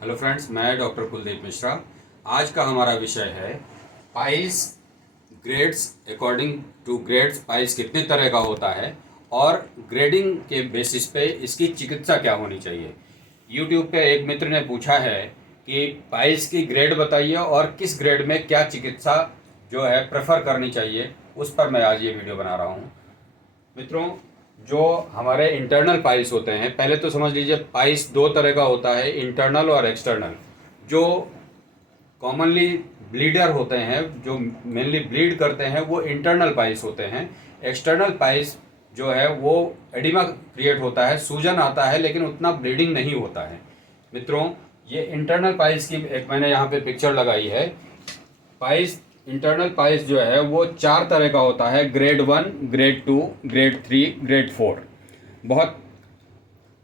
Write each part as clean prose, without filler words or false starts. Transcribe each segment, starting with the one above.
Hello friends, मैं doctor Kuldeep Mishra. आज का हमारा विषय है piles grades. According to grades piles कितने तरह का होता है और ग्रेडिंग के बेसिस पे इसकी चिकित्सा क्या होनी चाहिए। यूट्यूब पे एक मित्र ने पूछा है कि पाइल्स की ग्रेड बताइए और किस ग्रेड में क्या चिकित्सा जो है प्रेफर करनी चाहिए, उस पर मैं आज ये वीडियो बना रहा हूँ। मित्रों, जो हमारे इंटरनल पाइल्स होते हैं, पहले तो समझ लीजिए पाइल्स दो तरह का होता है, इंटरनल और एक्सटर्नल। जो कॉमनली ब्लीडर होते हैं, जो मेनली ब्लीड करते हैं, वो इंटरनल पाइल्स होते हैं। एक्सटर्नल पाइल्स जो है वो एडिमा क्रिएट होता है, सूजन आता है, लेकिन उतना ब्लीडिंग नहीं होता है। मित्रों, ये इंटरनल पाइल्स की एक मैंने यहाँ पे पिक्चर लगाई है। पाइल्स, इंटरनल पाइल्स जो है वो चार तरह का होता है: ग्रेड 1, ग्रेड 2, ग्रेड 3, ग्रेड 4। बहुत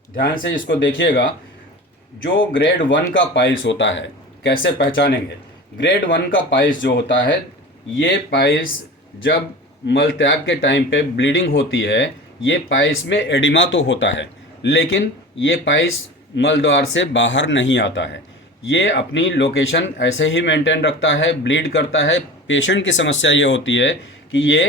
ध्यान से इसको देखिएगा। जो ग्रेड 1 का पाइल्स होता है, कैसे पहचानेंगे? ग्रेड 1 का पाइल्स जो होता है, ये पाइल्स जब मल त्याग के टाइम पे ब्लीडिंग होती है, ये पाइल्स में एडिमा तो होता है, लेकिन ये पाइल्स मल द्वार से बाहर नहीं आता है। ये अपनी लोकेशन ऐसे ही मेंटेन रखता है, ब्लीड करता है। पेशेंट की समस्या ये होती है कि ये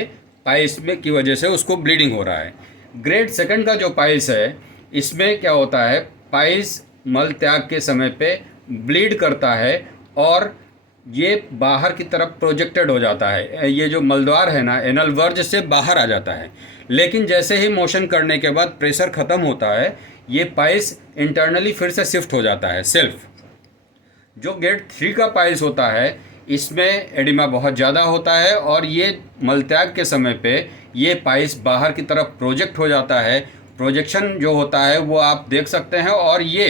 पाइल्स में की वजह से उसको ब्लीडिंग हो रहा है। ग्रेड 2 का जो पाइल्स है, इसमें क्या होता है, पाइल्स मल त्याग के समय पे ब्लीड करता है और ये बाहर की तरफ प्रोजेक्टेड हो जाता है। ये जो मलद्वार है ना, एनल वर्ज से बाहर आ जाता है, लेकिन जैसे ही मोशन करने के बाद प्रेशर ख़त्म होता है, ये पाइल्स इंटरनली फिर से शिफ्ट हो जाता है सेल्फ। जो ग्रेड 3 का पाइल्स होता है, इसमें एडिमा बहुत ज़्यादा होता है और ये मलत्याग के समय पे ये पाइल्स बाहर की तरफ प्रोजेक्ट हो जाता है। प्रोजेक्शन जो होता है वो आप देख सकते हैं, और ये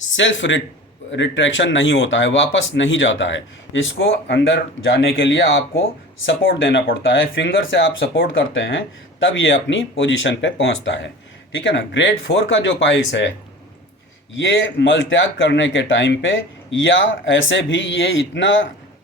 सेल्फ रिट्रैक्शन नहीं होता है, वापस नहीं जाता है। इसको अंदर जाने के लिए आपको सपोर्ट देना पड़ता है। फिंगर से आप सपोर्ट करते हैं, तब ये अपनी पोजीशन पे पहुंचता है। ठीक है ना। ग्रेड 4 का जो पाइल्स है, ये मलत्याग करने के टाइम पे या ऐसे भी ये इतना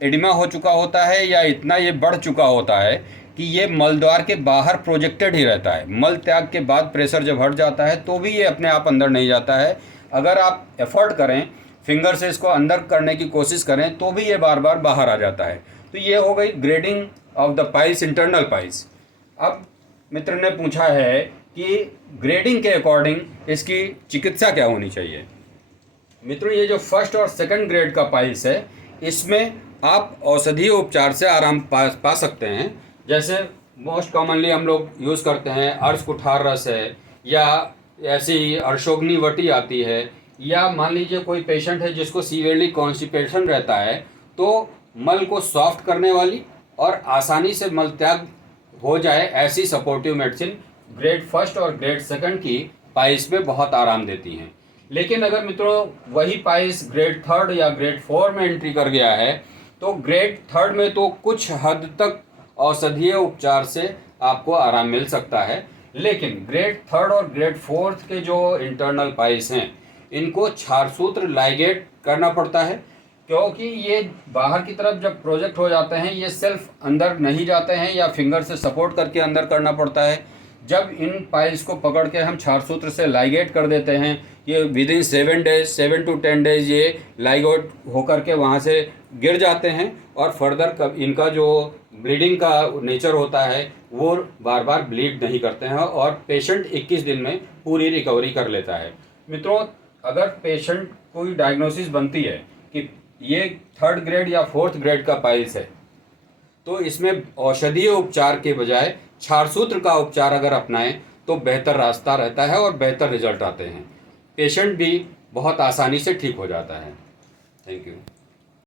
एडिमा हो चुका होता है या इतना ये बढ़ चुका होता है कि ये मलद्वार के बाहर प्रोजेक्टेड ही रहता है। मल त्याग के बाद प्रेशर जब हट जाता है तो भी ये अपने आप अंदर नहीं जाता है। अगर आप एफर्ट करें, फिंगर से इसको अंदर करने की कोशिश करें, तो भी ये बार बार बाहर आ जाता है। तो ये हो गई grading of the piles, internal piles. अब मित्र ने पूछा है कि ग्रेडिंग के अकॉर्डिंग इसकी चिकित्सा क्या होनी चाहिए। मित्रों, ये जो फर्स्ट और सेकंड ग्रेड का पाइल्स है, इसमें आप औषधीय उपचार से आराम पा सकते हैं। जैसे मोस्ट कॉमनली हम लोग यूज़ करते हैं अर्शकुठार रस है, या ऐसी अर्शोग्नि वटी आती है, या मान लीजिए कोई पेशेंट है जिसको सीवियरली कॉन्स्टिपेशन रहता है, तो मल को सॉफ्ट करने वाली और आसानी से मल त्याग हो जाए, ऐसी सपोर्टिव मेडिसिन ग्रेड 1 और ग्रेड 2 की पाइल्स में बहुत आराम देती हैं। लेकिन अगर मित्रों वही पाइल्स ग्रेड 3 या ग्रेड 4 में एंट्री कर गया है, तो ग्रेड 3 में तो कुछ हद तक औषधीय उपचार से आपको आराम मिल सकता है, लेकिन ग्रेड 3 और ग्रेड 4 के जो इंटरनल पाइल्स हैं, इनको क्षारसूत्र लाइगेट करना पड़ता है, क्योंकि ये बाहर की तरफ जब प्रोजेक्ट हो जाते हैं, ये सेल्फ अंदर नहीं जाते हैं, या फिंगर से सपोर्ट करके अंदर करना पड़ता है। जब इन पाइल्स को पकड़ के हम क्षारसूत्र से लाइगेट कर देते हैं, ये विदिन 7 to 10 डेज ये लाइगेट होकर के वहाँ से गिर जाते हैं, और फर्दर कब इनका जो ब्लीडिंग का नेचर होता है वो बार बार ब्लीड नहीं करते हैं, और पेशेंट 21 दिन में पूरी रिकवरी कर लेता है। मित्रों, अगर पेशेंट कोई डायग्नोसिस बनती है कि ये 3rd ग्रेड या 4th ग्रेड का पाइल्स है, तो इसमें औषधीय उपचार के बजाय क्षारसूत्र का उपचार अगर अपनाएं तो बेहतर रास्ता रहता है और बेहतर रिजल्ट आते हैं। पेशेंट भी बहुत आसानी से ठीक हो जाता है। Thank you.